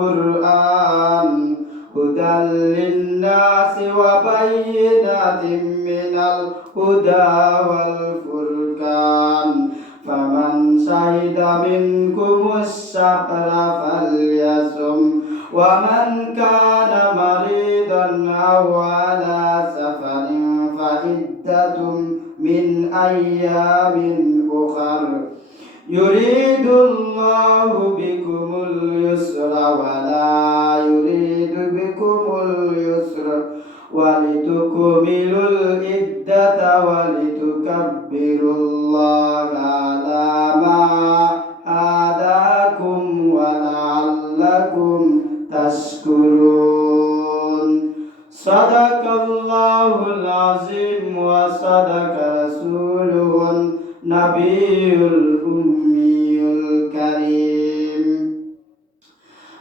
القرآن هدى للناس وبينات من الهدى والفرقان فمن شهد منكم الشهر فليصم ومن كان مريضا أو على سفر فعدة من أيام أخر يريد الله بكم اليسر ولا يريد بكم اليسر ولتكملوا العدة ولتكبروا الله على ما هداكم ولعلكم تشكرون صدق الله العظيم وصدق رسوله النبي الأمي الكريم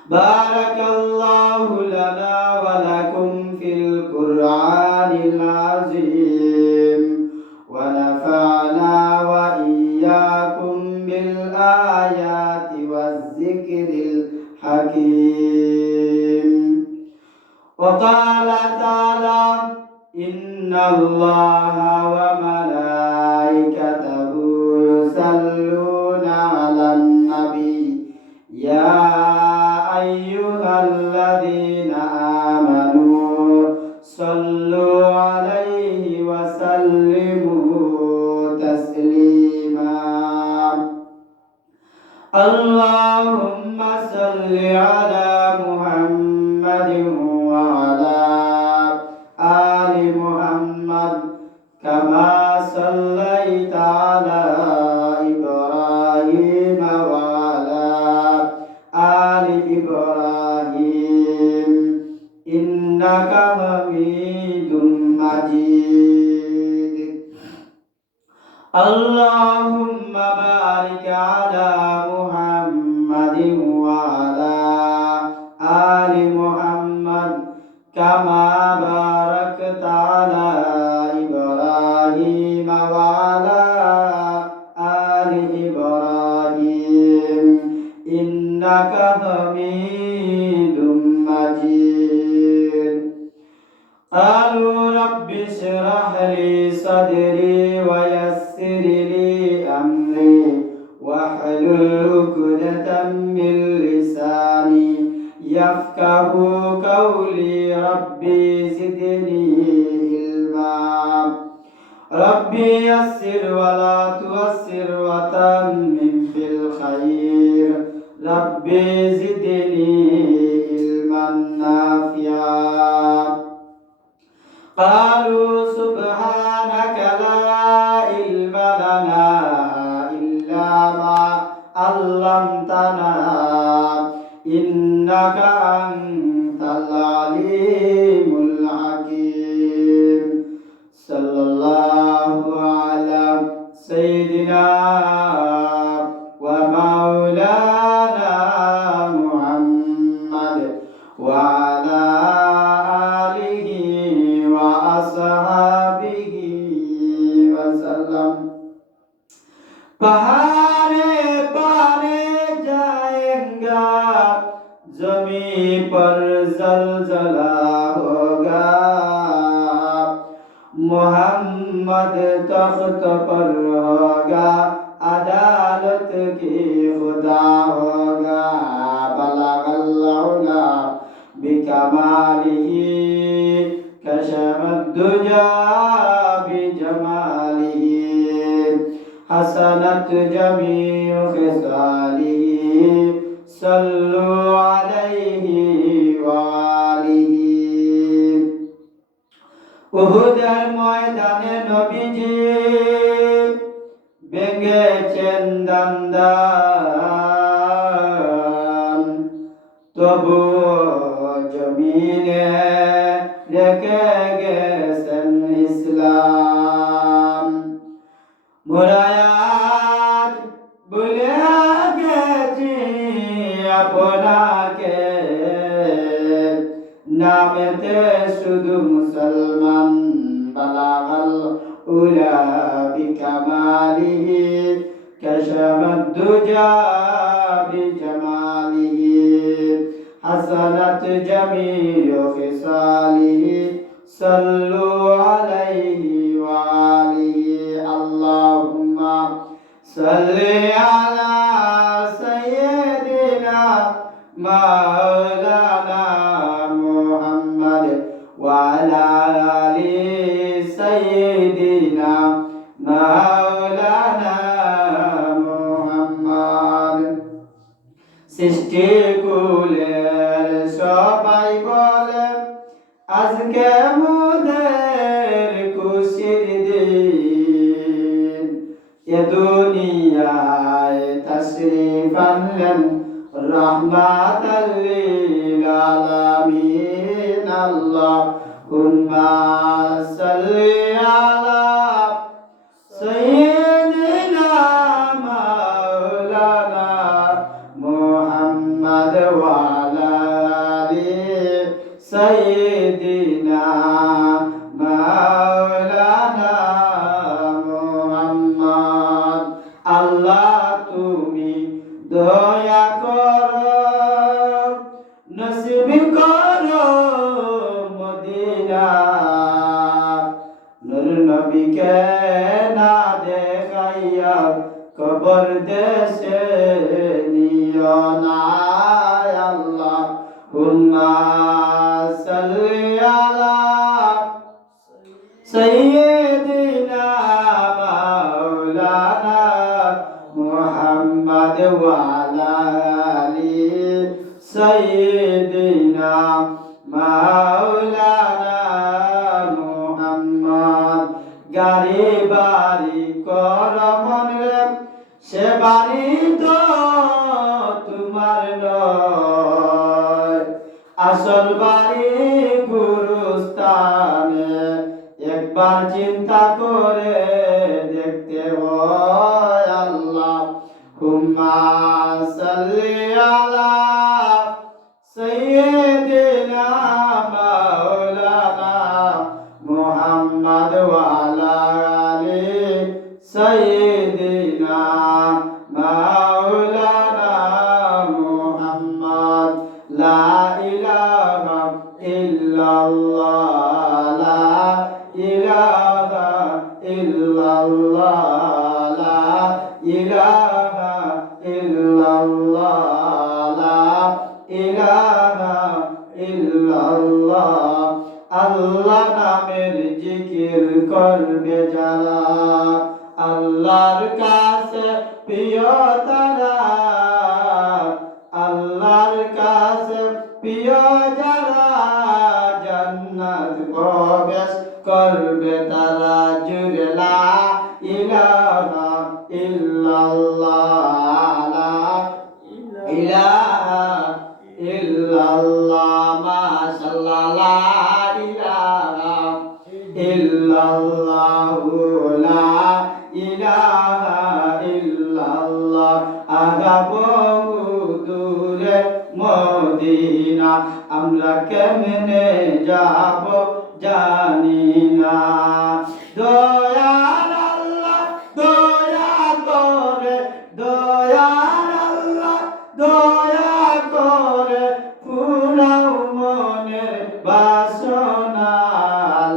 بارك الله لنا ولكم في القرآن العظيم ونفعنا وإياكم بالآيات والذكر الحكيم وقال تعالى إن الله وملائكته يصلون على النبي يا أيها الذين آمنوا صلوا عليه وسلموا تسليما اللهم صل على محمد وعلى آل محمد كما صليت على إبراهيم وعلى آل إبراهيم إنك حميد مجيد اللهم بارك على محمد وعلى آل محمد كما باركت على إبراهيم وعلى آل إبراهيم إنك حميد مجيد قالوا رب اشرح لي صدري ويسر لي أمري واحلل عقدة من لساني يفقه قولي ربي زدني علما ربي يسر ولا تعسر وتمم بالخير ربي زدني علما نافعا قالوا سبحانك لا علم لنا إلا ما علمتنا إنك أنت العليم الحكيم صلى الله على سيدنا ومولانا محمد وعلى آله وأصحابه وسلم पहाड़े पारे जाएगा जमी पर जलजला होगा मोहम्मद तख्त पर होगा अदालत की खुदा होगा बलगल्लाहुला बिकमालिही कशमद्दुजा बिजमालिही हसनत जमीउ खिसालिही सल्लु अलैहि वालिही উহুদের ময়দানে নবীজি ভেঙেছেন দান্দান তবু জমিনে রেখে গেছেন ইসলাম মুরায়াত ভুলে গেছি আপনাকে নামেতে শুধু মুসলমান বালাগাল উলা বিকামালিহি كشف الدجى بجماله حسنت جميع خصاله صلوا عليه وآله اللهم صل على سيدنا مولانا محمد وعلى آل سيدنا مولانا محمد সৃষ্টি কুলের সবাই বলে আজকে মোদের খুশির দিন এ দুনিয়ায় তাশরীফ আনলেন রাহমাতাল লিল আলামিন আল্লাহুম্মা সাল্লি আলা সাইয়্যিদিনা মাওলানা মুহাম্মদ ওয়া আলা আলি সাইয়্যিদিনা মাওলানা মুহাম্মদ আল্লাহ তুমি দয়া করো নসিব করো মদিনা নূর নবীকে না দেখাইয়া কবর দেশে নিও না আল্লাহুম্মা সাল্লি আলা সাইয়্যিদিনা মাওলানা মুহাম্মদ ওয়া আলা আলি সাইয়্যিদিনা মাওলানা মুহাম্মদ গাড়ি বাড়ি কর মনে সে বাড়ি তো তোমার নয় আসল বাড়ি গুরুস্থানে একবার চিন্তা করে দেখতে হয় আল্লাহুম্মা সাল্লি আলা সাইয়্যিদিনা মাওলানা মুহাম্মদ ওয়া আলা আলি সাইয়্যিদিনা মাওলানা মুহাম্মদ লা ইলাহা ইল্লাল্লাহ লা ইলাহা ইল্লাল্লাহ লা ইলাহা ইল্লাল্লাহ লা ইলাহা ইল্লাল্লাহ আল্লাহ নামের জিকির করবে যারা আল্লাহর কাছে প্রিয় তারা আল্লাহর কাছে প্রিয় যারা জান্নাত প্রবেশ করবে তারা জুড়ে লা ইলাহা ইল্লাল্লাহ লা ইলাহা ইল্লাল্লাহ মাশাআল্লাহ লা ইলাহা ইল্লাল্লাহু লা ইলাহা ইল্লাল্লাহ আগাবো দূরে মদিনা আমরা কেমনে যাব জানি না দয়াল আল্লাহ দয়া করে দয়াল আল্লাহ দয়া করে পুরাও মনের বাসনা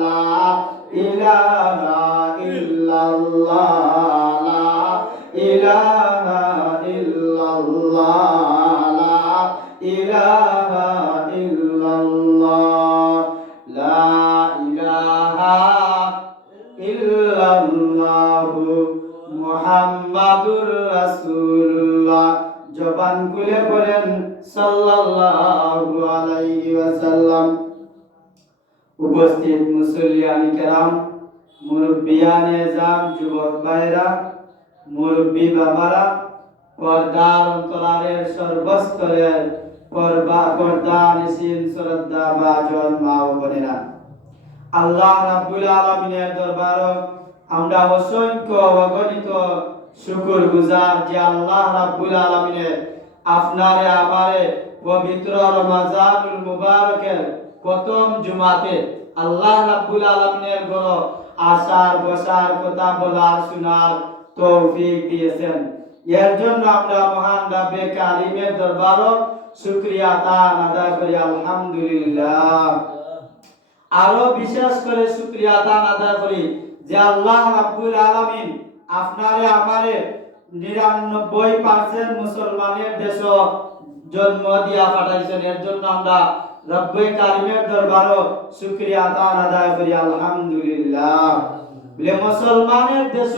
লা ইলাহা ইল্লাল্লাহ লা ইলাহা ইল্লাল্লাহ লা ইলাহা ইল্লাল্লাহ লা ইলাহা ইল্লাল্লাহু মুহাম্মাদুর রাসূলুল্লাহ জবান খুলে পড়েন সাল্লাল্লাহু আলাইহি ওয়াসাল্লাম উপস্থিত মুসল্লিয়ানি কেরাম মুরব্বিয়ানে জাম যুবক ভাইরা মুরব্বি বাবারা পর্দার অন্তরালের সর্বস্তরের পর্দানিসীন শ্রদ্ধা ভাজন মা ও বোনেরা আল্লাহ রাব্বুল আলামিনের দরবার আমরা অসংখ্য অগণিত শুকর গুজার যে আল্লাহ রাব্বুল আলামিনের আপনারে আমারে পবিত্র রমজানুল মুবারকের প্রথম জুমাতে আল্লাহ রাব্বুল আলামিনের ঘর আসার বসার কথা বলার শোনার তৌফিক দিয়েছেন। এর জন্য আমরা মহান রাব্বে কারিমের দরবারে শুকরিয়া তান আদায় করি আলহামদুলিল্লাহ। আরো বিশেষ করে শুকরিয়া তান আদায় করি যে আল্লাহ রাব্বুল আলামিন আপনারে আমারে 99% মুসলমানের দেশ জন্ম দিয়া পাঠাইছেন। এর জন্য আমরা রব্বে কারিমের দরবারে শুকরিয়া তান আদায় করি আলহামদুলিল্লাহ। বলে মুসলমানের দেশ,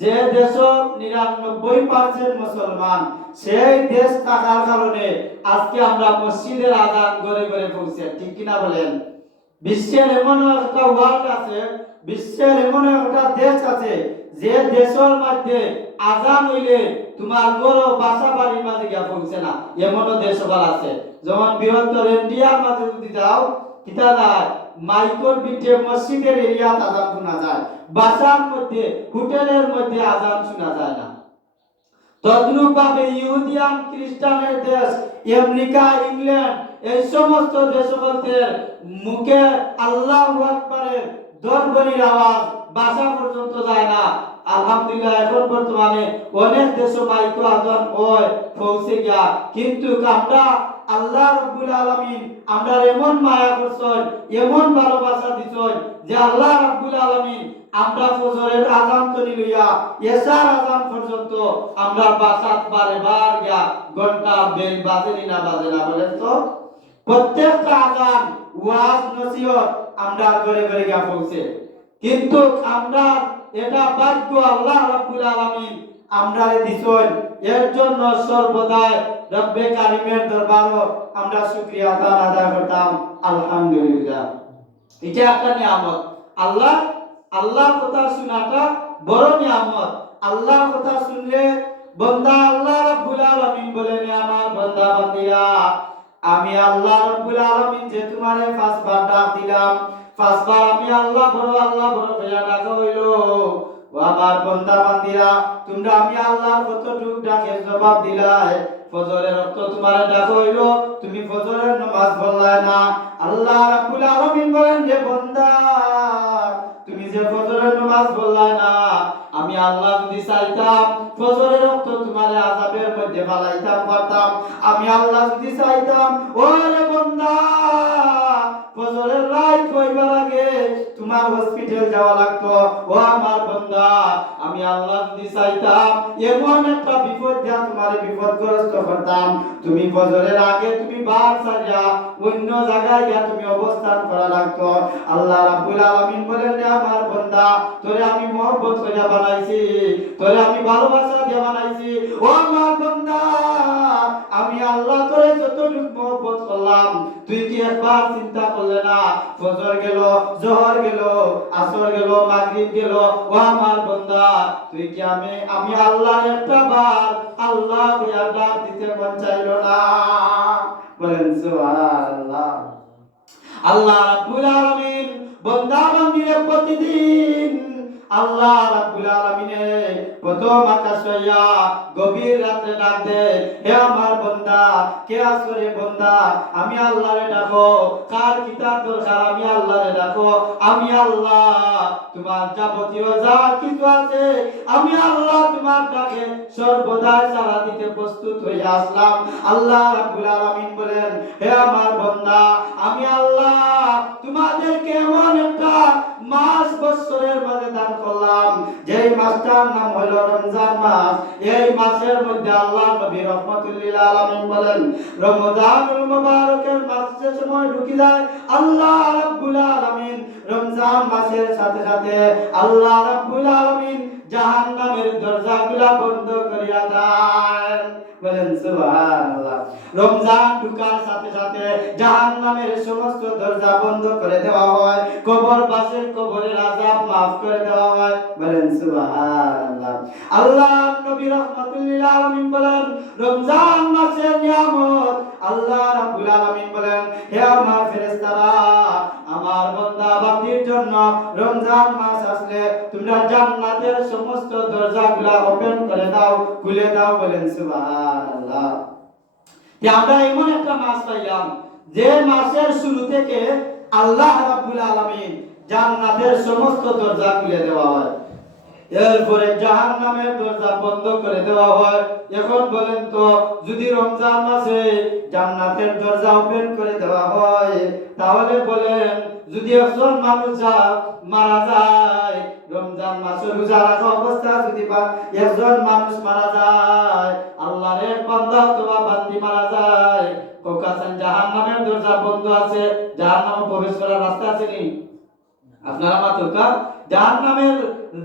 যে দেশ 99% মুসলমান, সেই দেশ থাকার কারণে আজকে আমরা মসজিদের আযান ঘরে ঘরে পৌঁছে, ঠিক কিনা বলেন? বিশ্বের এমন একটা ওয়ার্ল্ড আছে, বিশ্বের এমন একটা দেশ আছে যে দেশের মধ্যে আযান হইলে তোমার ঘর বাসা বাড়ির মাঝে গিয়া পৌঁছে না, এমনও দেশ আছে। যেমন বৃহত্তর ইন্ডিয়ার মাঝে যদি যাও, কিতা যায় মাইকোর বিটে মসজিদের এরিয়া আযান শোনা যায়, বাসার মধ্যে হোটেলের মধ্যে আযান শোনা যায় না। তদ্রূপভাবে ইহুদিয়ান খ্রিস্টানের দেশ আমেরিকা, ইংল্যান্ড, এই সমস্ত দেশগুলোতে মুখে আল্লাহু আকবারের দরবারির আওয়াজ বাসা পর্যন্ত যায় না। আলহামদুলিল্লাহ এখন বর্তমানে অনেক দেশে মাইকো আযান হয় পৌঁছে গিয়া, কিন্তু আমরা আল্লাহ রাব্বুল আলামিন আমরা এমন মায়া করছেন, এমন ভালোবাসা দিছেন যে আল্লাহ রাব্বুল আলামিন আমরা ফজরের আযান তরি লইয়া এশার আযান পর্যন্ত আমরা বাসাত বারে বার গিয়া ঘন্টা বেল বাজে না বলেন তো? প্রত্যেকটা আযান ওয়াজ নসিহত আমরা ঘরে ঘরে গিয়া পৌঁছে, কিন্তু আমরা এটা ভাগ্য আল্লাহ রাব্বুল আলামিন আমরারে দিছেন। এর জন্য সর্বদাই রব্বে কারিমের দরবারে আমরা শুকরিয়া আদায় করতাম আলহামদুলিল্লাহ। এটা একটা নিয়ামত। আল্লাহর কথা শোনাটা বড় নিয়ামত। আল্লাহর কথা শুনলে বান্দা, আল্লাহ রাব্বুল আলামিন বলেন আমার বান্দা বান্দিরা, আমি আল্লাহ রাব্বুল আলামিন যে তোমারে পাঁচবার ডাক দিলাম, পাঁচবার আমি আল্লাহ বড় হইয়া ডাকা হইল। ও আমার বান্দা বান্দিরা, তোমরা আমি আল্লাহর কতটুক ডাকে জবাব দিলাই। ফজরের রক্ত তোমারে ডাক হইল, তুমি ফজরের নামাজ পড়লাই না। আল্লাহ রাব্বুল আলামিন বলেন যে বান্দা, তুমি যে ফজরের নামাজ পড়লাই না, আমি আল্লাহ যদি চাইতাম ফজরের রক্ত তোমারে আযাবের মধ্যে ফালাইতাম পারতাম। আমি আল্লাহ যদি চাইতাম, ওরে বান্দা, ফজরের রাত হইবার আগে তোমার হসপিটাল যাওয়া লাগতো। ও আমার বান্দা, আমি আল্লাহ যদি চাইতাম এমন একটা বিপদ দিয়া তোমারে বিপদগ্রস্ত করতাম, তুমি ফজরের আগে তুমি বাস ছাড়িয়া অন্য জায়গায় গিয়া তুমি অবস্থান করা লাগতো। আল্লাহ রাব্বুল আলামিন বলেন রে আমার বান্দা, তোরে আমি মহব্বত কইরা বানাইছি, তোরে আমি ভালোবাসা দিয়ে বানাইছি। ও আমার বান্দা, আমি আল্লাহ তোরে যতটুকু মহব্বত করলাম, তুই কি একবার চিন্তা করলে না? ফজর গেল, জোহর গেল, আসর গেল, মাগরিব গেল, ও আমার বান্দা, তুই কি আমি আল্লাহর একটা বার আল্লাহ হইয়া ডাক দিতে মন চাইল না? বলেন সুবহানাল্লাহ। আল্লাহ রাব্বুল আলামিন বান্দা বান্দিরে প্রতিদিন আল্লাহ রাব্বুল আলামিনে প্রথম আকাশ হইয়া গভীর রাতে ডাক দে, হে আমার বান্দা, কে আসরে বান্দা, আমি আল্লাহরে ডাকো। কার কিতাব দরকার, আমি আল্লাহরে ডাকো। আমি আল্লাহ তোমার যাবতীয় যা কিছু আছে, আমি আল্লাহ তোমার ডাকে সর্বদা সাড়া দিতে প্রস্তুত হইয়া আসলাম। আল্লাহ রাব্বুল আলামিন বলেন, হে আমার বান্দা, আমি আল্লাহ তোমাদেরকে এমন একটা মাস বছরের মাঝে দান করলাম, যেই মাসটার নাম হলো রমজান মাস। এই মাসের মধ্যে আল্লাহ নবী রাহমাতুল লিল আলামিন বলেন, রমজানুল মুবারকের মাস যে সময় ঢুকে যায়, আল্লাহ রাব্বুল আলামিন রমজান মাসের সাথে সাথে আল্লাহ রাব্বুল আলামিন জাহান্নামের দরজাগুলা বন্ধ করিয়া দেন। বলেন সুবহানাল্লাহ। রমজান ঢুকার সাথে সাথে জাহান্নামের সমস্ত দরজা বন্ধ করে দেওয়া হয়, কবরবাসীর কবরের আযাব maaf করে দেওয়া হয়। বলেন সুবহানাল্লাহ। আল্লাহ নবী রাহমাতুল লিল আলামিন বলেন, রমজান মাসের নিয়ামত আল্লাহ রাব্বুল আলামিন বলেন, হে আমার ফেরেশতারা, আমার বান্দা বান্দির জন্য রমজান মাস আসলে তোমরা জান্নাতের সমস্ত দরজাগুলা ওপেন করে দাও, খুলে দাও। বলেন সুবহানাল্লাহ। আমরা এমন একটা মাস পাইলাম যে মাসের শুরু থেকে আল্লাহ রাব্বুল আলামিন জান্নাতের সমস্ত দরজা খুলে দেওয়া হয়। এরপরে জাহান্নামের দরজা বন্ধ করে দেওয়া হয়। এখন বলেন তো, যদি রমজান মাসে জান্নাতের দরজা ওপেন করে দেওয়া হয়, তাহলে বলেন, যদি একজন মানুষ মারা যায়, রমজান মাসে রোজা রাখা অবস্থা যদি একজন মানুষ মারা যায়, আল্লাহর এক বান্দা অথবা বান্দি মারা যায়, কোকাছেন জাহান্নামের দরজা বন্ধ আছে, জাহান্নামে প্রবেশ করার রাস্তা আছে নি? আপনারা মাতুকা জাহান্নামের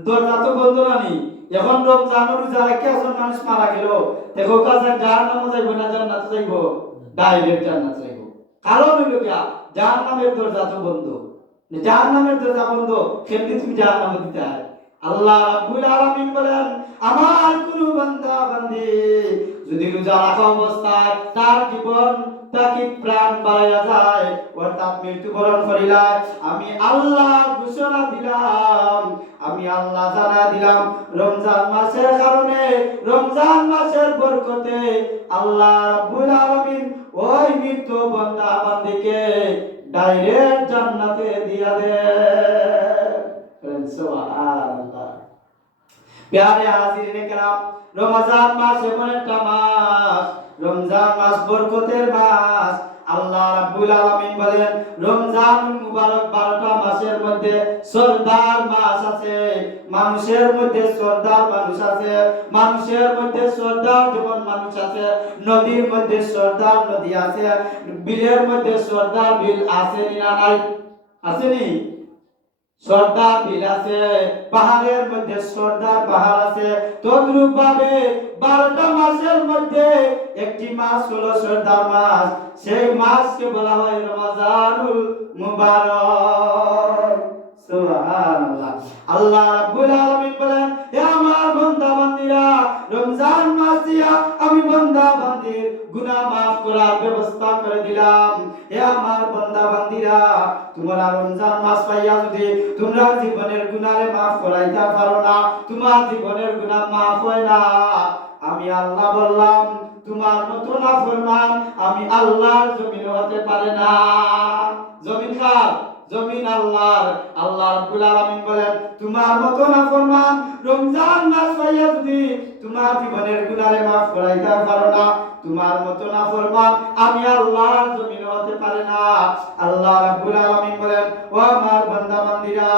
দরজা তো বন্ধ নানি। এখন রমজান রোজা রেখে একজন মানুষ মারা গেল, দেখো কাছেন জাহান্নামে যাইব না জান্নাতে যাইব? ডাইরেক্ট জান্নাতে যাইব। কারণ হইল কি, জাহান্নামের দরজা তো বন্ধ। জাহান্নামের দরজা বন্ধ, কেমনে তুমি জাহান্নামে দিতে হয়? আল্লাহ রাব্বুল আলামিন বলেন, আমার কোন বান্দা বান্দি যদি রোজা রাখা অবস্থায় তার জীবন তাকে প্রাণ বাড়াইয়া যায়, অর্থাৎ মৃত্যুবরণ করিলাম, আমি আল্লাহ ঘোষণা দিলাম, আমি আল্লাহ জানা দিলাম, রমজান মাসের কারণে, রমজান মাসের বরকতে আল্লাহ রাব্বুল আলামিন ওই মৃত বান্দা বান্দিকে ডাইরেক্ট জান্নাতে দিয়া দেন। সুবহানাল্লাহ। প্যারে হাজিরিনে কেরাম, রমজান মাস এমন একটা মাস, রমজান মাস বরকতের মাস। আল্লাহ রাব্বুল আলামিন বলেন, রমজান মুবারক 12টা মাসের মধ্যে সরদার মাস আছে, মানুষের মধ্যে সরদার মানুষ আছে, মানুষের মধ্যে সরদার যেমন মানুষ আছে, নদীর মধ্যে সরদার নদী আছে, বিলের মধ্যে সরদার বিল আছে না নাই? আসেনি? সর্দার বিল আছে, পাহাড়ের মধ্যে সর্দার পাহাড় আছে। তদ্রূপ ভাবে 12টা মাসের মধ্যে একটি মাস হলো সর্দার মাস, সেই মাসকে বলা হয় রমজানুল মুবারক। সুবহানাল্লাহ। আল্লাহ রাব্বুল আলামিন বলেন, হে আমার বান্দা বান্দীরা, রমজান মাস দিয়া আমি বান্দা বান্দির গুনাহ maaf করার ব্যবস্থা করে দিলাম। হে আমার বান্দা বান্দীরা, তোমরা রমজান মাস পাইয়া যদি তোমরা জীবনের গুনাহে maaf করাইতে পারো না, তোমার জীবনের গুনাহ maaf হয় না, আমি আল্লাহ বললাম, তোমার মতো নাফরমান আমি আল্লাহর জমিনে হতে পারে না। জমিন কার? জমিন আল্লাহর। আল্লাহ রাব্বুল আলামিন বলেন, তোমার মতো নাফরমান রমজান মাস পাইয়া যদি তোমার জীবনের গুনাহে maaf করাইতে পারো না, তোমার মতো নাফরমান আমি আল্লাহর জমিনে হতে পারে না। আল্লাহ রাব্বুল আলামিন বলেন, ও আমার বান্দা বান্দীরা,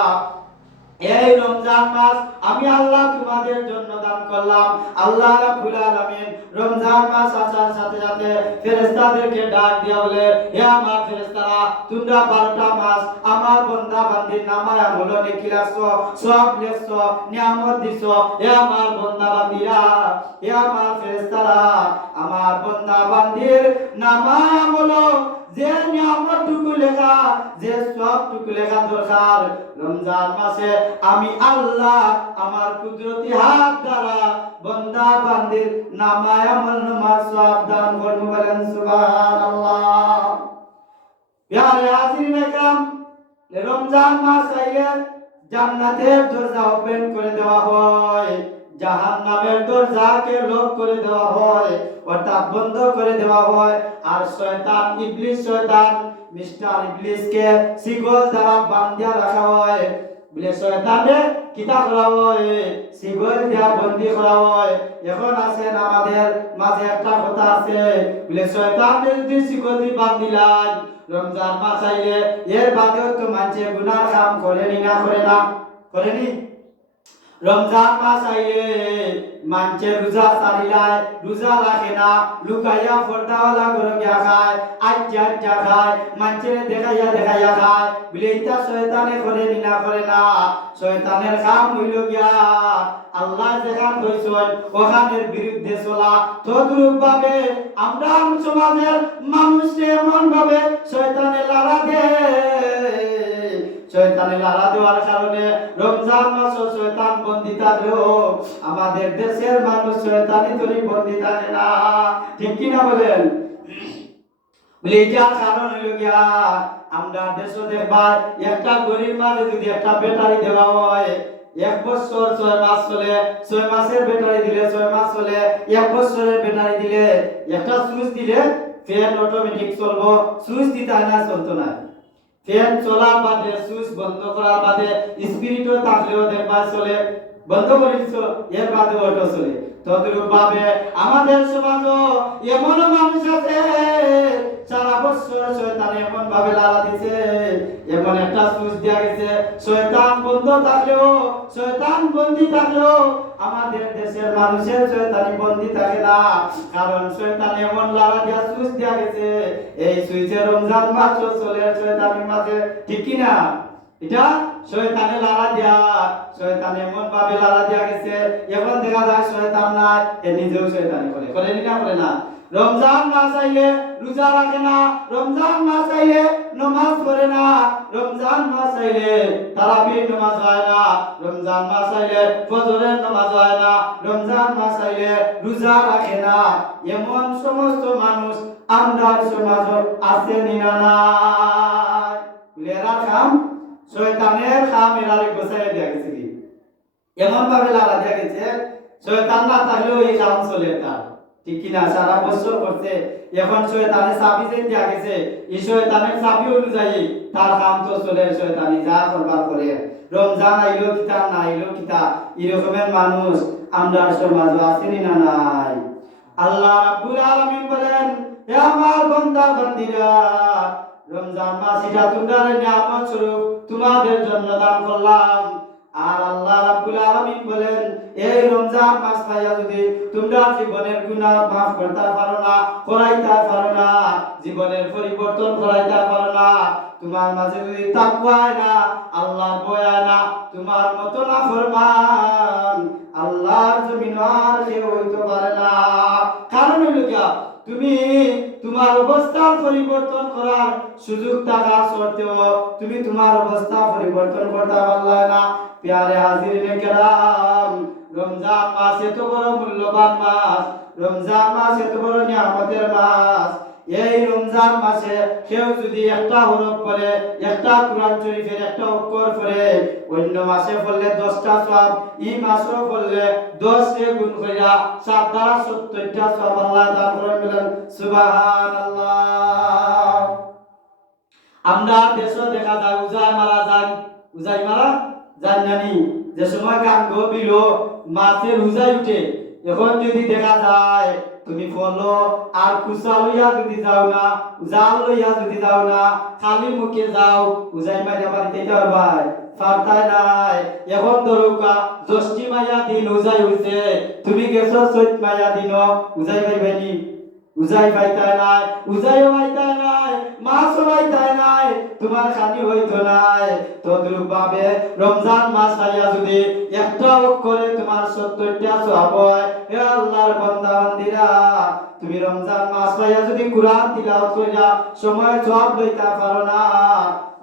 এই রমজান মাস আমি আল্লাহ তোমাদের জন্য দান করলাম। আল্লাহ রাব্বুল আলামিন রমজান মাস আসার সাথে সাথে ফেরেশতাদেরকে ডাক দিয়া বলে, হে আমার ফেরেশতারা, তোমরা 12টা মাস আমার বান্দা বান্দির নামায় আমল লিখিলাছো, সব লেখছো, নিয়ামত দিছো। হে আমার বান্দা বান্দিরা, হে আমার ফেরেশতারা, আমার বান্দা বান্দির নামায় আমল যে নিয়ামতটুকু লেখা, যে সবটুকু লেখা দরকার, রমজান মাসে আমি আল্লাহ আমার কুদরতি হাত দ্বারা বান্দা বান্দির নামায় আমল নামার সওয়াব দান করব। বলেন সুবহানাল্লাহ। প্যারে হাজিরিনে کرام, রমজান মাস আইলে জান্নাতের দরজা ওপেন করে দেওয়া হয়, জাহান্নামের দরজাকে লক করে দেওয়া হয়, অর্থাৎ বন্ধ করে দেওয়া হয়। আর শয়তান ইবলিস, শয়তান মিস্টার ইবলিসকে শিকল দ্বারা বাঁধিয়া রাখা হয়। বলে শয়তানে কিতা করা হয়? শিকল দিয়া বন্দী করা হয়। এখন আছেন আমাদের মাঝে একটা কথা আছে, বলে শয়তানকে যদি শিকল দিয়ে বাঁধিলাই, রমজান মাস আইলে এর বাদেও তো মানুষে গুনাহ কাম করেনি না? করে না? করেনি? রমজান মাস আইলে মানুষে রোজা ছাড়িলায়, রোজা রাখে না, লুকাইয়া পর্দাওয়ালা করে গিয়া খায়, আজ্জা খায়, মানুষের দেখাইয়া দেখাইয়া খায়। বলে এটা শয়তানে করেনি না? করে না? শয়তানের কাম হইল গিয়া আল্লাহ যেখান কইছেন ওখানের বিরুদ্ধে চলা। তদ্রূপ ভাবে আমরা সমাজের মানুষকে এমন ভাবে শয়তানে লাড়া দেয়, শয়তানে লাড়া দেওয়ার কারণে রমজান মাস শয়তান বন্দী থাকলেও আমাদের দেশের মানুষ শয়তানি তরি বন্দী থাকে না। ঠিক কি না বলেন? বলে এটার কারণ হইল গিয়া আমরা দেশে দেখবা একটা গরিব মাঝে যদি একটা ব্যাটারি দেওয়া হয়, 1 বছর 6 মাস চলে, 6 মাসের ব্যাটারি দিলে 6 মাস চলে, 1 বছরের ব্যাটারি দিলে, একটা সুইচ দিলে ফ্যান অটোমেটিক চলবো, সুইচ দিতে হয় না? চলতো না। ফ্যান চলার বাদে সুইচ বন্ধ করার বাদে স্পিরিটও থাকলেও দেখবা চলে। বন্ধ করে দিছো, এর বাদে ওটা চলে। তদ্রূপ ভাবে আমাদের সমাজও এমন মানুষ আছে সারা বছর শয়তান এমন ভাবে লালা দিছে, এমন একটা সুইচ দেয়া গেছে, শয়তান বন্ধ থাকলেও, শয়তান বন্দী থাকলেও আমাদের দেশের মানুষের শয়তানি বন্দী থাকে না। কারণ শয়তান এমন লালা দেয়া সুইচ দেয়া গেছে, এই সুইচে রমজান মাস চলে শয়তানি মাসে, ঠিক কি না? এটা শয়তানে লালা দেয়া, শয়তান এমন ভাবে লালা দেয়া গেছে, এখন দেখা যায় শয়তান নাই, এ নিজেও শয়তানি করে, করেনি না করে না? রমজান মাস আইলে রোজা রাখে না, রমজান মাস আইলে নামাজ পড়ে না, রমজান মাস আইলে তারাবির নামাজ হয় না, রমজান মাস আইলে ফজরের নামাজ হয় না, রমজান মাস আইলে রোজা রাখে না। এমন সমস্ত মানুষ আমরা সমাজ আছে না নাই? এরা কাম শয়তানের কাম, এরারে গোছায় দেয়া গেছে কি এমন ভাবে লাগা দেয়া গেছে, শয়তান না থাকলেও এই কাম চলে তার, ঠিক কি না? সারা বছর করছে, এখন শয়তানের চাবি যে দেয়া গেছে, এই শয়তানের চাবি অনুযায়ী তার কাম তো চলে, শয়তানি যা করবার করে। রমজান আইলো কিতা না আইলো কিতা, এরকমের মানুষ আমরা সমাজ আছে না নাই? আল্লাহ রাব্বুল আলামিন বলেন, হে আমার বান্দা বান্দীরা, রমজান মাস এটা তোমাদের নিয়ামত স্বরূপ তোমাদের জন্য দান করলাম। আর আল্লাহ রাব্বুল আলামিন বলেন, এই রমজান মাস পাইয়া যদি তোমরা জীবনের গুনাহ মাফ করতে পারো না, করাইতে পারো না, জীবনের পরিবর্তন করাইতে পারো না, তোমার মাঝে যদি তাকওয়া না, আল্লাহর ভয় না, তোমার মত নাফরমান আল্লাহর জমিন আর কেউ হইতে পারে না। কারণ হইল কি, তুমি তোমার অবস্থা পরিবর্তন করার সুযোগ থাকা সত্ত্বেও তুমি তোমার অবস্থা পরিবর্তন করতে পারলে না। প্যারে হাজিরিনে কেরাম, রমজান মাস এত বড় মূল্যবান মাস, রমজান মাস এত বড় নিয়ামতের মাস। এই রমজান মাসে কেউ যদি একটা হরফ পড়ে, একটা কোরআন শরীফের একটা অক্ষর পড়ে, অন্য মাসে পড়লে 10টা সওয়াব, এই মাসেও পড়লে 10 এ গুণ কইরা 7 দ্বারা 70টা সওয়াব আল্লাহ দান করেন। বলেন সুবহানাল্লাহ। আমরা দেশে দেখা যায় উজাই মারা যায়, উজাই মারা যায় জানি, যে সময় গাঙ্গ বিলো মাছের উজাই উঠে, এখন যদি দেখা যায় তুমি ফলো আর কুসা লইয়া যদি যাও না, জাল লইয়া যদি যাও না, খালি মুখে যাও, উজাই মাইয়া বাড়িতে যাও ভাই ফারতায় নাই। এখন ধরুকা ষষ্ঠী মাইয়া দিন উজাই হইছে, তুমি গেছো চৈত মাইয়া দিন উজাই পাইবানি, উজাই পাইতায় নাই, উজাইও পাইতায় নাই, মাছও পাইতায় নাই, তোমার খালি হইতো নাই। তদ্রূপ ভাবে রমজান মাস আইয়া যদি একটা অক্ষরে তোমার 70টা সওয়াব হয়, হে আল্লাহর বান্দা বান্দীরা, তুমি রমজান মাস পাইয়া যদি কোরআন তিলাওয়াত কইরা সময় সওয়াব লইতে পারো না,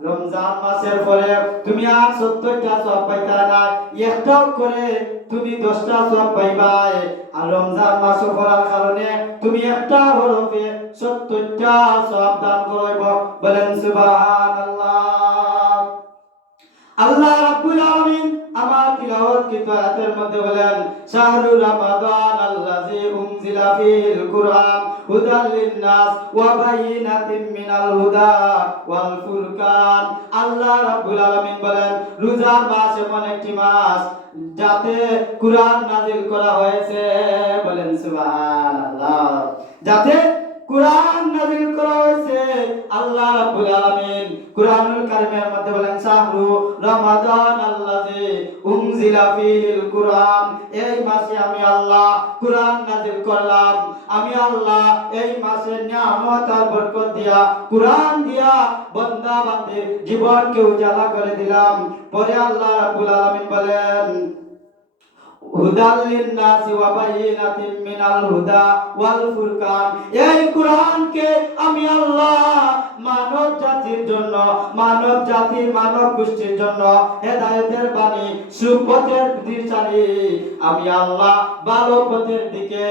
রমজান মাসের পরে তুমি আর 70টা সওয়াব পাইতা না, একটা করে তুমি 10টা সওয়াব পাইবাই। আর রমজান মাস পড়ার কারণে তুমি একটা হরফে 70টা সওয়াব দান করব। বলেন সুবহানাল্লাহ। আল্লাহ রাব্বুল আলামিন আমার তিলাওয়াত কি আয়াতের মধ্যে বলেন, শাহরু রমাদান আল্লাযী উনজিলা ফীহিল কুরআন হুদাল লিন-নাস ওয়া বায়িনাতিন মিনাল হুদা ওয়াল ফুরকান। আল্লাহ রাব্বুল আলামিন বলেন, রোজার মাস এমন একটি মাস যাতে কুরআন নাযিল করা হয়েছে। বলেন সুবহানাল্লাহ। যাতে কুরআন নাযিল করা হয়েছে। আল্লাহ রাব্বুল আলামিন কুরআনুল কারীমের মধ্যে বলেন, শাহরু রমাদান আল্লাযী উনজিলা ফীহিল কুরআন, এই মাসে আমি আল্লাহ কুরআন নাযিল করলাম। আমি আল্লাহ এই মাসে নিয়ামত আর বরকত দিয়া, কুরআন দিয়া বান্দা বান্দির জীবনকে উজালা করে দিলাম। পরে আল্লাহ রাব্বুল আলামিন বলেন, হুদাল লিন-নাসি ওয়া বায়িনাতিন মিনাল হুদা ওয়াল ফুরকান, এই কুরআনকে আমি আল্লাহ মানব জাতির জন্য, মানব জাতির মানব গোষ্ঠীর জন্য হেদায়েতের বাণী, সুপথের দিশারি, আমি আল্লাহ ভালো পথের দিকে,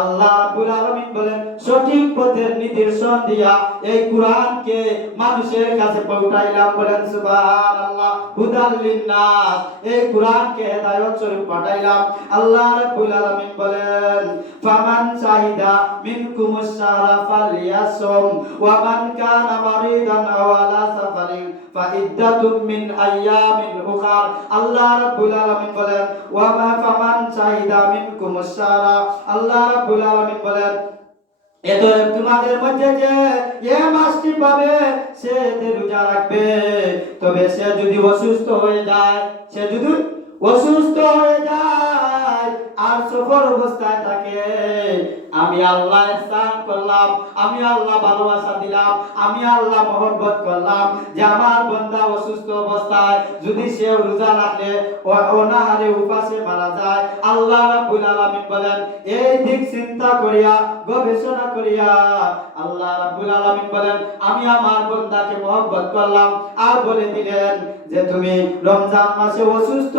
আল্লাহ রাব্বুল আলামিন বলেন সঠিক পথের নির্দেশন দিয়া এই কুরআনকে মানুষের কাছে পৌঁছাইলাম। বলেন সুবহানাল্লাহ। হুদাল লিন-নাস, এই কুরআনকে হেদায়েত স্বরূপ পাঠাইলাম। আল্লাহ রাব্বুল আলামিন বলেন, ফামান শাহিদা মিনকুমুশ শাহরা ফালিয়াসুম ওয়া মান কানা মারিদান আও আলা সাফারিন ফাইদ্দাতুম মিন আইয়ামিন উখার। আল্লাহ রাব্বুল আলামিন বলেন ওয়া মা ফামান শাহিদা মিনকুমুশ শাহরা। আল্লাহ রাব্বুল আলামিন বলেন এতো তোমাদের মধ্যে যে এ মাসটি পাবে সে এতে রোজা রাখবে, তবে সে যদি অসুস্থ হয়ে যায়, সে যদি অসুস্থ হয়ে যায় আর সফর অবস্থায় থাকে, আমি আল্লাহ ইহসান করলাম, আমি আল্লাহ ভালোবাসা দিলাম, আমি আল্লাহ মহব্বত করলাম যে আমার বান্দা অসুস্থ অবস্থায় যদি সে রোজা রাখলে অনাহারে উপাসে মারা যায়, আল্লাহ রাব্বুল আলামিন বলেন এই দিক চিন্তা করিয়া গবেষণা করিয়া আল্লাহ রাব্বুল আলামিন বলেন আমি আমার বান্দাকে মহব্বত করলাম। আর বলে দিলেন যে তুমি রমজান মাসে অসুস্থ,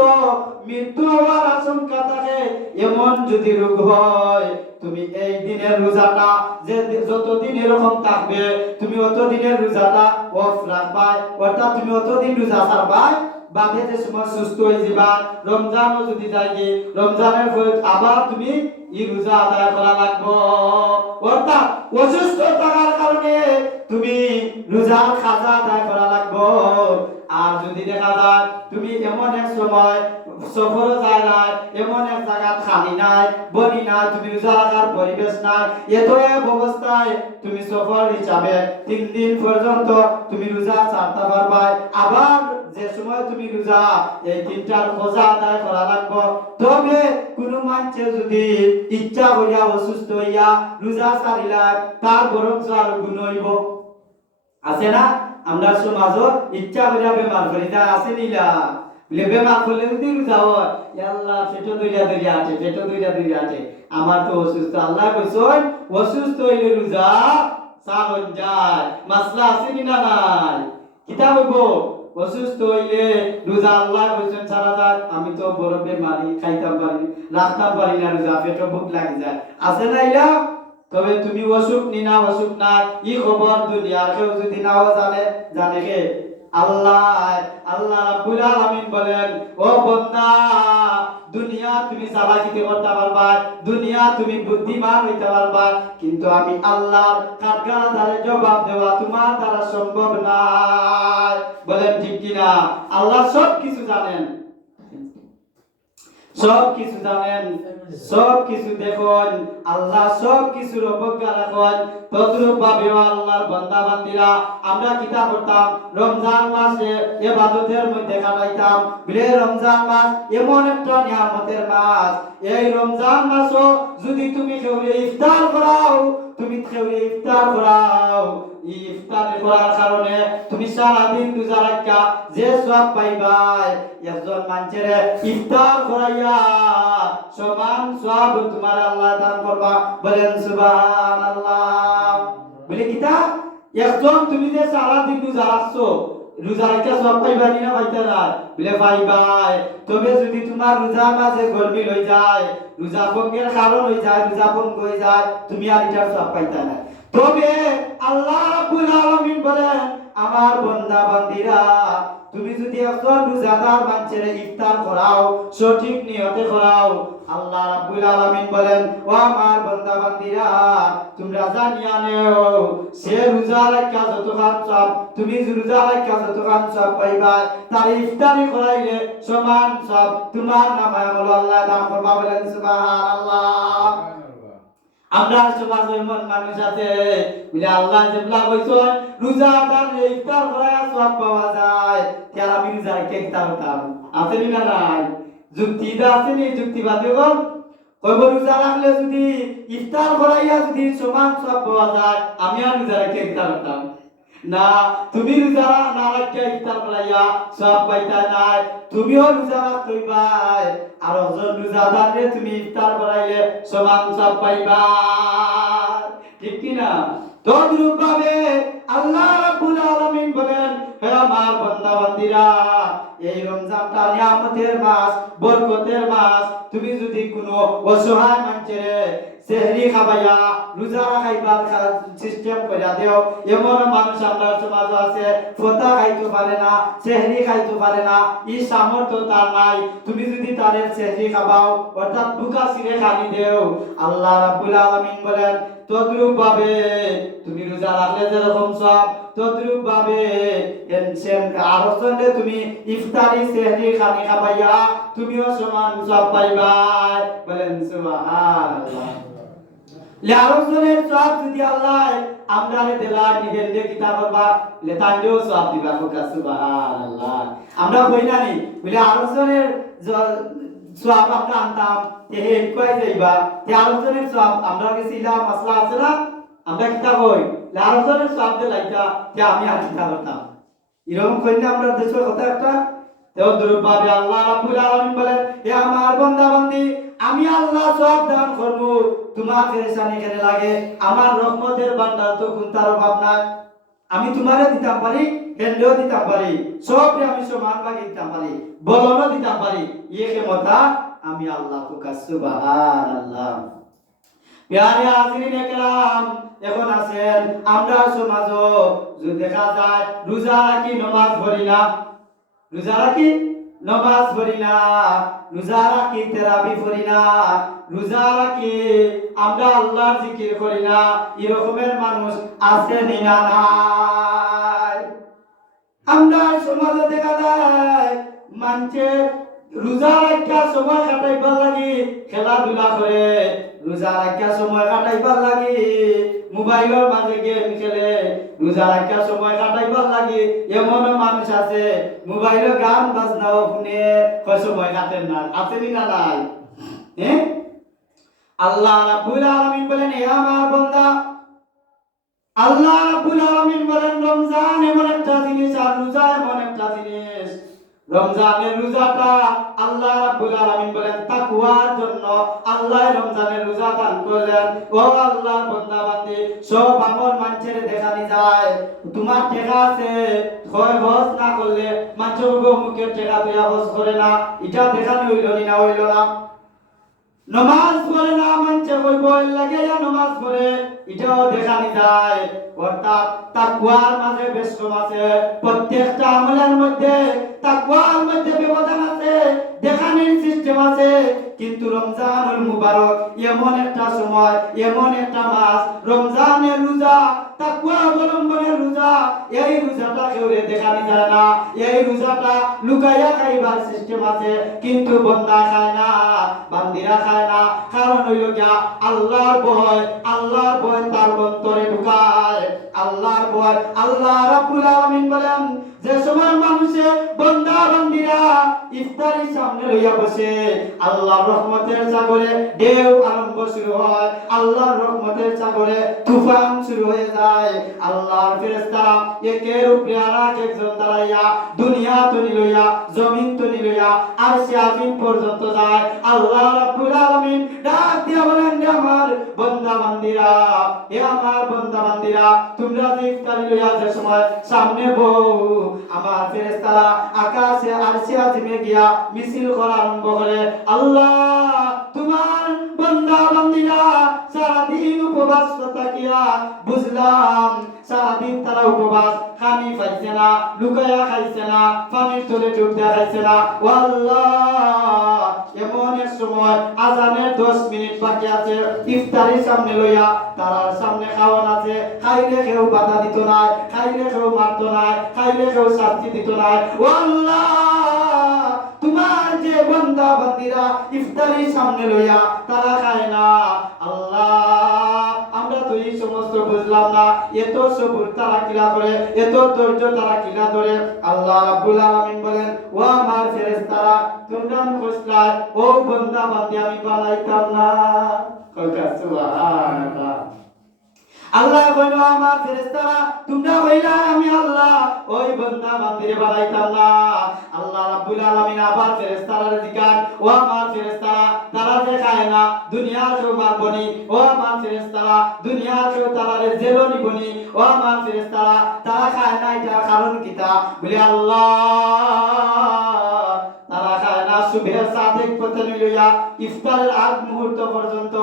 মৃত্যু হওয়ার আশঙ্কা থাকে, এমন যদি রোগ হয় তুমি এই দিনের রোজাটা যে যতদিন এরকম থাকবে তুমি অতদিনের রোজাটা অফ রাখবা, অর্থাৎ তুমি অতদিন রোজা ছাড়বা, বাদে যে সময় সুস্থ হয়ে যাবা, রমজানও যদি যাই রমজানের পরে আবার তুমি এই রোজা আদায় করা লাগবে। অর্থাৎ অসুস্থ থাকার কারণে তুমি রোজার খাজা আদায় করা লাগবে। আর যদি দেখা যায় তুমি এমন এক সময় সফর যায় নাই, এমন এক জায়গা খালি নাই, বনি নাই, তুমি রোজা রাখার পরিবেশ নাই, এত এক অবস্থায় তুমি সফর হিসাবে 3 দিন পর্যন্ত তুমি রোজা ছাড়তে পারবা। আবার যে সময় তুমি রোজা এই 3টার রোজা আদায় করা লাগবে। তবে কোন মানুষে যদি ইচ্ছা করিয়া অসুস্থ হইয়া রোজা ছাড়িলা তার বরং আর গুণ হইব, আছে না? আমরা সমাজত ইচ্ছা করিয়া বেমার করি তা আছে নিলা বলে বেমার করলে যদি রোজা হয় আল্লাহ পেটো দুইটা দুইটা আছে, পেটো দুইটা দুইটা আছে, আমার তো অসুস্থ, আল্লাহ কইছেন অসুস্থ হইলে রোজা ছাড়ন যায়। মাসলা আছে নি না নাই? কিতাব হইব অসুস্থ হইলে রোজা আল্লাহ কইছেন ছাড়া যায়। আমি তো বড় বেমারি, খাইতাম পারি রাখতাম পারি না রোজা, পেটো ভুক লাগি যায়, আছে না ইলা? তবে তুমি অসুখ নি না অসুখ না ই খবর দুনিয়ার কেউ যদি নাও জানে, জানে কে? আল্লাহ। আল্লাহ রাব্বুল আলামিন বলেন ও বান্দা দুনিয়া তুমি চালাকিতে করতে পারবা, দুনিয়া তুমি বুদ্ধিমান হইতে পারবা, কিন্তু আমি আল্লাহর কাঠগড়ায় জবাব দেওয়া তোমার দ্বারা সম্ভব না। বলেন ঠিক কিনা? আল্লাহ সব কিছু জানেন, সব কিছু জানেন, সব কিছু দেখুন, আল্লাহ সব কিছুর অবজ্ঞা রাখেন। তদ্রূপ ভাবে আল্লাহর বান্দা বান্দীরা আমরা কিতা করতাম, রমজান মাসে ইবাদতের মধ্যে কাটাইতাম। বলে রমজান মাস এমন একটা নিয়ামতের মাস, এই রমজান মাসও যদি তুমি কেউ ইফতার করাও, তুমি কেউ ইফতার করাও, ইফতার করার কারণে তুমি সারা দিন রোজা রাখা যে সব পাইবাই, একজন মানুষের ইফতার করাইয়া সমান সব তোমার আল্লাহ দান করবা। বলেন সুবহানাল্লাহ। বলে কিতা একজন তুমি যে সারা দিন রোজা রাখছো, রোজা রাখা সব পাইবা না পাইতা না? বলে পাইবাই। তবে যদি তোমার রোজার মাঝে গরমি হয়ে যায়, রোজা ভঙ্গের কারণ হয়ে যায়, রোজা ভঙ্গ হয়ে যায়, তুমি আর এটার সব পাইতা না। তবে আল্লাহ রাব্বুল আলামিন বলেন আমার বান্দা বান্দীরা তুমি যদি একজন রোজাদার মানুষের ইফতার করাও, সঠিক নিয়তে করাও, আল্লাহ রাব্বুল আলামিন বলেন ও আমার বান্দা বান্দীরা তোমরা জানিয়া নেও সে রোজা রাখা যতখান সব তুমি রোজা রাখা যতখান সব পাইবা, তার ইফতারি করাইলে সমান সব তোমার নামে আমল আল্লাহ দান করবা। বলেন সুবহানাল্লাহ। আমরা সমাজে এমন মানুষ আছে বলে আল্লাহ যেগুলা কইছেন রোজাদার ইফতার করায়া সওয়াব পাওয়া যায়, তার আমি রোজা রেখে ইফতার করতাম, আছে না নাই? যুক্তিটা আছে নি? যুক্তিবাদী গো কইব রোজা রাখলে যদি ইফতার করাইয়া যদি সমান সওয়াব পাওয়া যায়, আমি আর রোজা রেখে ইফতার করতাম না। তুমি রোজা না রাখতে ইফতার করাইয়া সওয়াব পাইতা নাই, তুমিও রোজা রাখতে পাই, আর একজন রোজাদারে তুমি ইফতার করাইলে সমান সওয়াব পাইবা, ঠিক কি না? তদ্রূপ ভাবে আল্লাহ রাব্বুল আলামিন বলেন হে আমার বান্দা বান্দীরা এই রমজানটা নিয়ামতের মাস, বরকতের মাস, তুমি যদি কোনো অসহায় মানুষের সেহরি খাবাইয়া রোজা খাইবার সিস্টেম কইরা দেও, এমন মানুষ আমরা সমাজ আছে ফতা খাইতে পারে না, সেহরি খাইতে পারে না, এই সামর্থ্য তার নাই, তুমি যদি তাদের সেহরি খাবাও অর্থাৎ বুকা সিরে খানি দেও, আল্লাহ রাব্বুল আলামিন বলেন তদ্রূপ ভাবে তুমি রোজা রাখলে যেরকম সব তদ্রূপ ভাবে আরেকজনকে তুমি ইফতারি সেহরি খানি খাবাইয়া তুমিও সমান সব পাইবা। বলেন সুবহানাল্লাহ। আরেকজনের সব যদি আল্লাহ আমরা দিলা নিগেন্দে কিতাব করবা লেতান্ডেও সব দিবা। সুবহানাল্লাহ। আমরা কই না নি বলে আরেকজনের সব আমরা আনতাম হে কই যাইবা তে আরেকজনের সব আমরা কাছে ইলা মাসলা আছে না আমরা কিতাব কই আরেকজনের সব দে লাইতা তে আমি আর কিতাব করতাম এরকম কই না আমরা দেশের কথা একটা। তেও দুরূপভাবে আল্লাহ রাব্বুল আলামিন বলেন হে আমার বান্দা বান্দি আমি আল্লাহ সব দান করব তোমার পেরেশানি কেন লাগে আমার রহমতের ভান্ডার তো কোন তার অভাব নাই। আমি তোমারে দিতাম পারি হেন্ডেও দিতাম পারি সবরে আমি সমান ভাগে দিতাম পারি বলনও দিতাম পারি ইয়ে ক্ষমতা আমি আল্লাহ সুবহানাল্লাহ। প্যারে হাজিরিন একরাম এখন আছেন আমরা সমাজ যদি দেখা যায় রোজা রাখি নামাজ পড়ি না রোজা রাখি নামাজ পড়ি না রোজা রাখি তেরাবি পড়ি না রোজা রাখি আমরা আল্লাহর জিকির করি না এরকমের মানুষ আছে না নাই? আমরা সমাজে দেখা যায় মানুষে রোজা রাখা সময় কাটাইবার লাগি খেলাধুলা করে রোজা রাখা সময় কাটাইবার লাগি মোবাইলের মাঝে গেম খেলে রোজা রাখা সময় কাটাইবার লাগি এমন মানুষ আছে মোবাইলে গান বাজনাও শুনে সময় কাটেন না। আছে না নাই? হ্যাঁ, আল্লাহ রাব্বুল আলামিন বলেন হে আমার বান্দা আল্লাহ রাব্বুল আলামিন বলেন রমজান এমন একটা জিনিস আর রোজা এমন একটা জিনিস রমজানের রোজাটা আল্লাহ রাব্বুল আলামিন বলেন তাকওয়ার জন্য আল্লাহ রমজানের রোজা দান করলেন। ও আল্লাহর বান্দা বান্দি সব আমল মানুষের দেখানি যায় তোমার টাকা আছে হয় হজ না করলে মানুষের মুখে টাকা দেয়া হজ করে না এটা দেখানি হইল না হইল না। নমাজ পড়ে না মানুষে কইব এর লাগে নমাজ পড়ে এটাও দেখানি যায়। অর্থাৎ তাকওয়ার মাঝে বেশম আছে প্রত্যেকটা আমলের মধ্যে তাকওয়ার মধ্যে ব্যবধান আছে দেখানির সিস্টেম আছে। কিন্তু রমজানুল মুবারক এমন একটা সময় এমন একটা মাস রমজানের রোজা তাকওয়া অবলম্বনের রোজা এই রোজাটা কেউ দেখানি যায় না এই রোজাটা লুকাইয়া খাইবার সিস্টেম আছে কিন্তু বান্দা খায় না বান্দিরা খায় না কারণ হইল গিয়া আল্লাহর ভয় তার অন্তরে ঢুকায় আল্লাহর ভয়। আল্লাহ রাব্বুল আলামিন বলেন যে সময় মানুষে বান্দা বান্দিরা ইফতারির সামনে লইয়া বসে আল্লাহর রহমতের সাগরে ঢেউ আরম্ভ শুরু হয় আল্লাহর রহমতের সাগরে তুফান শুরু হয়ে যায় আল্লাহর ফেরেশতারা একের উপরে আরেক একজন দাঁড়াইয়া দুনিয়া তনি লইয়া জমিন তনি লইয়া আরশে আজিম পর্যন্ত যায়। আল্লাহ রাব্বুল আলামিন ডাক দিয়া বলেন হে আমার বান্দা বান্দিরা হে আমার বান্দা বান্দিরা তোমরা যে ইফতারি লইয়া যে সময় সামনে বউ আমার ফেরেশতারা আকাশে আরশে আজিমে গিয়া মিছিল করা আরম্ভ করে। আল্লাহ তোমার বান্দা বান্দিরা সারাদিন উপবাস থাকিয়া বুঝলাম সারাদিন তারা উপবাস খানি পাইছে না লুকায়া খাইছে না পানির তলে ডুব দেয়া খাইছে না। ও আল্লাহ এমন এক সময় আজানের 10 মিনিট বাকি আছে ইফতারির সামনে লইয়া তারার সামনে খাওয়ান আছে খাইলে কেউ বাধা দিত না খাইলে কেউ মারত না খাইলে কেউ শাস্তি দিত না। ও আল্লাহ তোমার যে বান্দা বান্দিরা ইফতারির সামনে লইয়া তারা খায় না আল্লাহ আমরা তো এই সমস্ত বুঝলাম না এত সবুর তারা কিলা করে এত ধৈর্য তারা কিলা ধরে। আল্লাহ রাব্বুল আলামিন বলেন ও আমার ফেরেশতারা তোমরা মুখলায় ও বান্দা বান্দি আমি বানাইতাম না। সুবহানাল্লাহ। আল্লাহ কইলো আমার ফেরেশতারা তোমরা হইলা আমি আল্লাহ ওই বান্দা বান্দিরে বানাইতাম না। আল্লাহ রাব্বুল আলামিন আবার ফেরেশতারা জিকান ও আমার ফেরেশতারা তারা যে খায় না দুনিয়ার কেউ মারবনি ও আমার ফেরেশতারা দুনিয়ার কেউ তারারে জেলনি বনি ও আমার ফেরেশতারা তারা খায় না এটা কারণ কিতা বলে আল্লাহ তারা খায় না সুবহের সাদেক পথে লইয়া ইফতারের আগ মুহূর্ত পর্যন্ত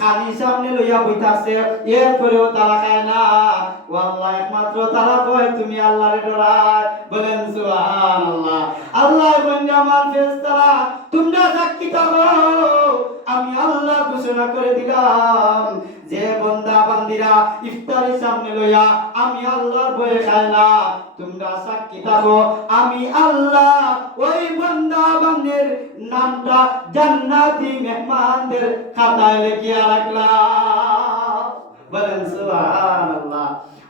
খালি সামনে লইয়া বইতাছে এরপরেও তারা খায় না। ও আল্লাহ একমাত্র তারা কয় তুমি আল্লাহরে ডরায়। বলেন সুবহানাল্লাহ। আল্লাহ বলেন আমার ফেরেশতারা তোমরা সাক্ষী থাকো আমি আল্লাহ ঘোষণা করে দিলাম যে বান্দা বান্দিরা ইফতারি সামনে লইয়া আমি আল্লাহর ভয়ে খাই না, তোমরা সাক্ষী থাকো আমি আল্লাহ ওই বান্দা বান্দির নামটা জান্নাতি মেহমানদের খাতায় লিখিয়ে রাখলাম। বলেন সুবহানাল্লাহ।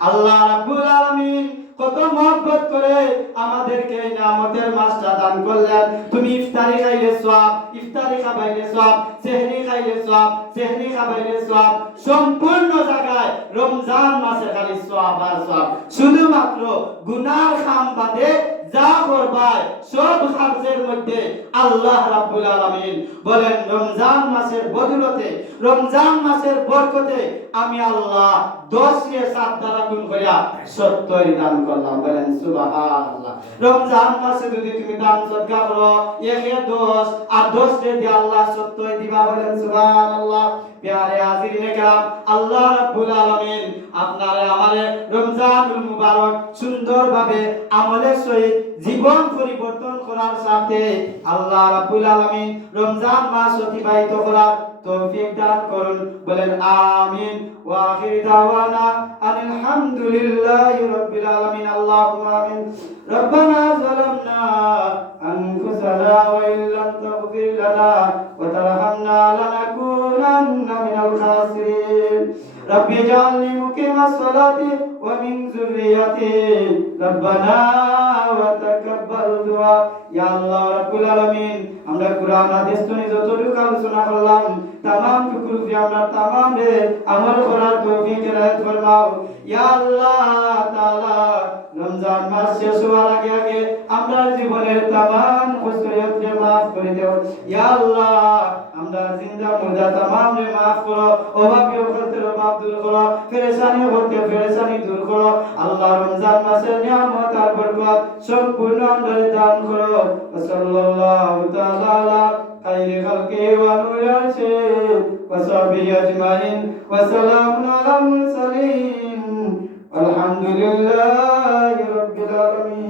আল্লাহ রাব্বুল আলামিন কত মহব্বত করে আমাদেরকে এই নিয়ামতের মাসটা দান করলেন। তুমি ইফতারি খাইলে সওয়াব, ইফতারি খাবাইলে সওয়াব, সেহরি খাইলে সওয়াব, সেহরি খাবাইলে সওয়াব, সম্পূর্ণ জায়গায় রমজান মাসে খালি সওয়াব আর সওয়াব। শুধুমাত্র গুনার খাম বাদে যা করবাই সব খার্জের মধ্যে আল্লাহ রাব্বুল আলামিন বলেন রমজান মাসের বদলতে, রমজান মাসের বরকতে আমি আল্লাহ 10 এর 7 দ্বারা গুণ করিয়া 70 দান করলাম। বলেন সুবহানাল্লাহ। রমজান মাসে যদি তুমি দান সদকা করো 1 এ 10 আর 10 রে দিয়ে আল্লাহ 70 দিবা। বলেন সুবহানাল্লাহ। প্যারে হাজিরিনে কেরাম, আল্লাহ রাব্বুল আলামিন আপনারে আমারে রমজানুল মুবারক সুন্দরভাবে আমলের সহিত জীবন পরিবর্তন করার সাথে আল্লাহ রাব্বুল আলামিন রমজান মাস অতিবাহিত করার তৌফিক দান করুন। বলেন আমিন। ওয়া আখির দাওয়ানা আনিল হামদুলিল্লাহি রাব্বিল আলামিন। আল্লাহুম্মা আমিন। রব্বানা যালামনা আনফুসানা ওয়া ইল্লাম তাগফির লানা ওয়া তারহামনা লানাকুনান্না মিনাল খাসিরিন। রব্বি জাআলনি মুকিমাস সালাতি ওয়া মিন যুররিয়াতি রব্বানা ওয়া তাকাব্বাল দুআ। ইয়া আল্লাহ রাব্বুল আলামিন, আমরা কুরআন হাদিস শুনে যতটুকু আলোচনা করলাম तमाम টুকু আমরা तमाम রে আমল করার তৌফিক এনায়েত ফরমাও। ইয়া আল্লাহ তাআলা, রমজান মাস শেষ হওয়ার আগে আগে আমরা জীবনের तमाम খুশরিয়তকে maaf করে দাও। ইয়া আল্লাহ, আমরা জিন্দা মুর্দা तमाम রে maaf করো, অভাবী অভাবের অভাব দূর করো, পেরেশানি হতে পেরেশানি দূর করো। আল্লাহ রমজান মাসের নিয়ামত আর বরকত সম্পূর্ণ আমরা দান করো। সাল্লাল্লাহু তাআলা আলা খাইরি খালকি ওয়া নূরি আরশি ওয়া সাহবিহি আজমাইন ওয়া সালামুন আলাল মুরসালিন আলহামদুলিল্লাহি রাব্বিল আলামিন।